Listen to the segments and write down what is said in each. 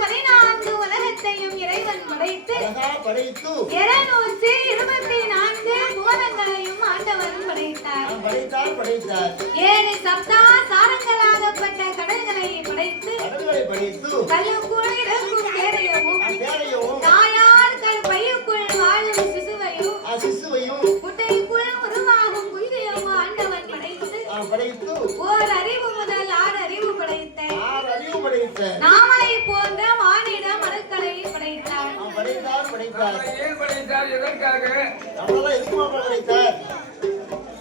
பதினான்கு உலகத்தையும் இறைவன் படைத்து அழகா படைத்து. இருநூற்றி இருபத்தி நான்கு படைத்தார். நாம் படைத்தார் படைத்தார். ஏழு சப்தா சாரங்களாகப்பட்ட கடல்களை படைத்து கடல்களை படைத்து. கல்லுக்குள் இருக்கும் ஓர் அறிவு முதல் ஆறு அறிவு படைத்த அறிவு படைத்த போன்ற மானிட மனுக்களை படைத்தார். படைத்தார் படைத்தார். ஏன் படைத்தார்? எதற்காக? நம்மளெல்லாம் எதுக்கு படைத்தார்?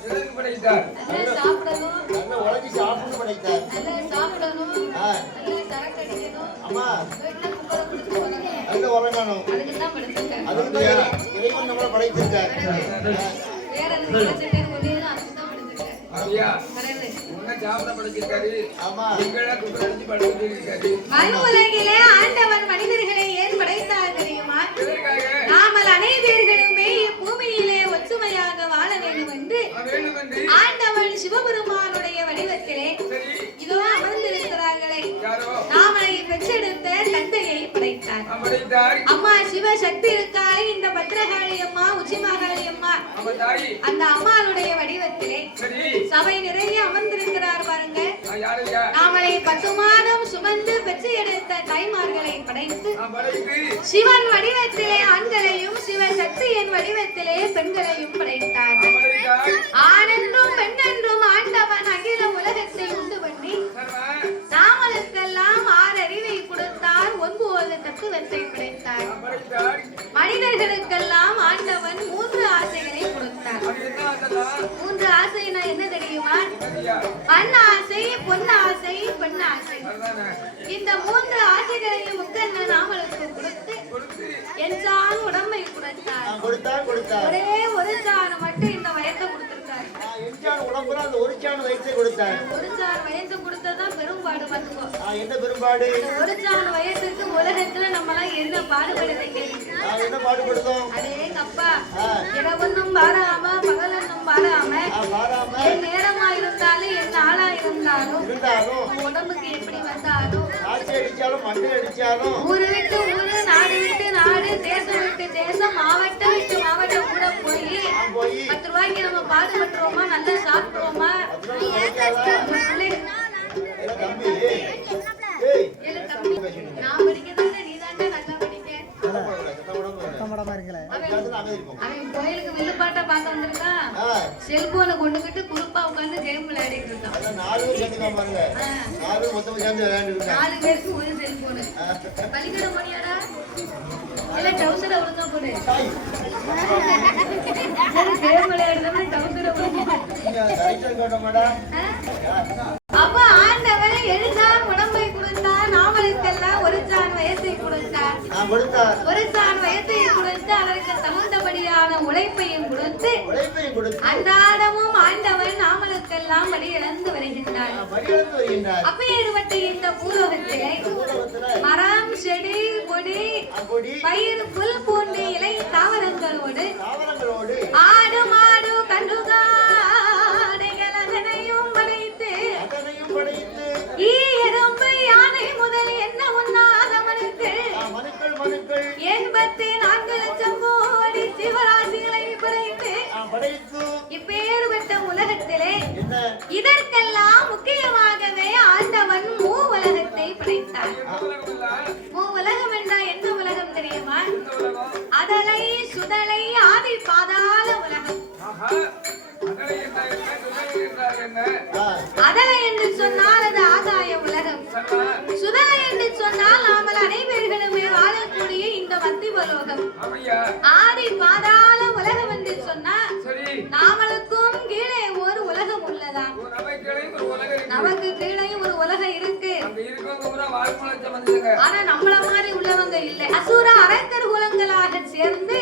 எதற்கு படைத்தார்? நல்லா சாப்பிடணும். நல்ல உழைச்சி சாப்பிட்டு படைத்தார். நல்லா சாப்பிடணும். நல்லா சரக்கு அடிக்கணும். அம்மா. நல்ல உறங்கணும் அதுக்கு தான் படைச்சிருக்காரு அதுக்கு தான் இறை- இறைவன் நம்மளை படைத்திருக்கார் வேற எதுவும் ஐயா கடவுளே. உன்னை சாப்பிட படைச்சிருக்காரு. ஆமா. எங்களை குக்கர் அடிச்சு படைச்சிருக்காரு. மண் உலகிலே ஆண்டவன் மனிதர்களை ஏன் படைத்தார் தெரியுமா? நாமல் அனைவர்களுமே இப்பூமியிலே ஒற்றுமையாக வாழ வேண்டும் என்று நான் வேண்டும் என்று ஆண்டவன் சிவபெருமானுடைய வடிவத்திலே இதோ அமர்ந்திருக்கிறார்களே. நாமலை பெற்றெடுத்த தந்தையை படைத்தார். அம்மா சிவசக்தி இருக்காளே இந்த பத்ரகாளி அம்மா உச்சிமாகாளி அம்மா. அவன் தாய். அந்த அம்மாளுடைய வடிவத்திலே நாமளை பத்து மாதம் சுமந்து பெற்று எடுத்த தாய்மார்களை படைத்து சிவன் வடிவத்திலே ஆண்களையும் சிவசக்தியின் வடிவத்திலே பெண்களையும் படைத்தார். ஆணென்றும் பெண்ணென்றும் ஆண்டவன் அகில உலகத்தை உண்டு பண்ணி நாமளுக்கெல்லாம் ஆறு அறிவை கொடுத்தார் ஒன்பது தத்துவத்தை படைத்தார். மனிதர்களுக்கெல்லாம் ஆண்டவன் மூன்று ஆசைகளை கொடுத்தார் அது என்ன ஆசைதான் மூன்று ஆசைனா என்ன தெரியுமா சரியா மண் ஆசை பொன் ஆசை பெண் ஆசை அதுதானே இந்த மூன்று ஆசைகளையும் முக்கண்ண நாமளுக்கு கொடுத்து உடம்பை கொடுத்தார். கொடுத்தார் ஒரே மட்டும் இந்த வயத்தை கொடுத்திருக்காரு. அந்த ஒரு சாண் வயிற்றை கொடுத்தார். ஒரு கொடுத்ததான் பெரும்பாடு பார்த்துக்கோ நான் என்ன பெரும்பாடு? ஒரு உலகத்துல என்ன என்ன பாடுபடுதோம் அப்பா ஆ. இரவொன்னும் பாராம உடம்புக்கு எப்படி வந்தாலும் காய்ச்சி அடிச்சாலும் மண்டல் அடிச்சாலும் ஊரு விட்டு ஊரு நாடு விட்டு நாடு தேசம் விட்டு தேசம் மாவட்டம் விட்டு மாவட்டம் கூட போய் பத்து ரூபாய்க்கு நம்ம பாடுபட்டுருவோமா நல்லா சாப்பிடுவோமா? அவன் கோயிலுக்கு வில்லுப்பாட்டை பார்க்க வந்திருக்கான் செல்போனை கொண்டுகிட்டு குரூப்பா உட்காந்து கேம் விளையாடிட்டு இருக்கான். நாலு பேருக்கு ஒரு செல்போனு. பள்ளிக்கூட போனியாடா? இல்ல டவுசரை ஒழுங்கா போடு. கேம் விளையாடுறவன் டவுசரை ஒழுங்கா ரைட்டர் கேட்டோமாடா அப்ப ஆண்டவன் எழுதான் உடம்பை கொடுத்தார் நாமளுக்கெல்லாம் ஒரு சான் வயசை கொடுத்தார். ஒரு சான் வயசை உழைப்பையும் கொடுத்து அன்றாடமும் ஆண்டவன் நாமளுக்கெல்லாம் வழி இழந்து வருகின்றார். அப்பேற்பட்ட இந்த பூலோகத்திலே மரம் செடி கொடி பயிர் புல் பூண்டு இலை தாவரங்களோடு ஆடு மாடு மனுக்கள்? எண்பத்தி நான்கு லட்சம் இப்பேறுபட்ட உலகத்திலே இதற்கெல்லாம் முக்கியமாகவே ஆண்டவன் மூ உலகத்தை படைத்தார் மூ உலகம் என்றால் என்ன உலகம் தெரியுமா? அதலை சுதலை ஆதி பாதாள உலகம். அதலை என்று சொன்னால் அது ஆதாய உலகம். சுதலை என்று சொன்னால் நாமல் அனைவர்களுமே நமக்கு கீழே ஒரு உலகம் இருக்கு. ஆனா நம்மள மாதிரி உள்ளவங்க இல்லை. அசுர அரக்கர் குலங்களாக சேர்ந்து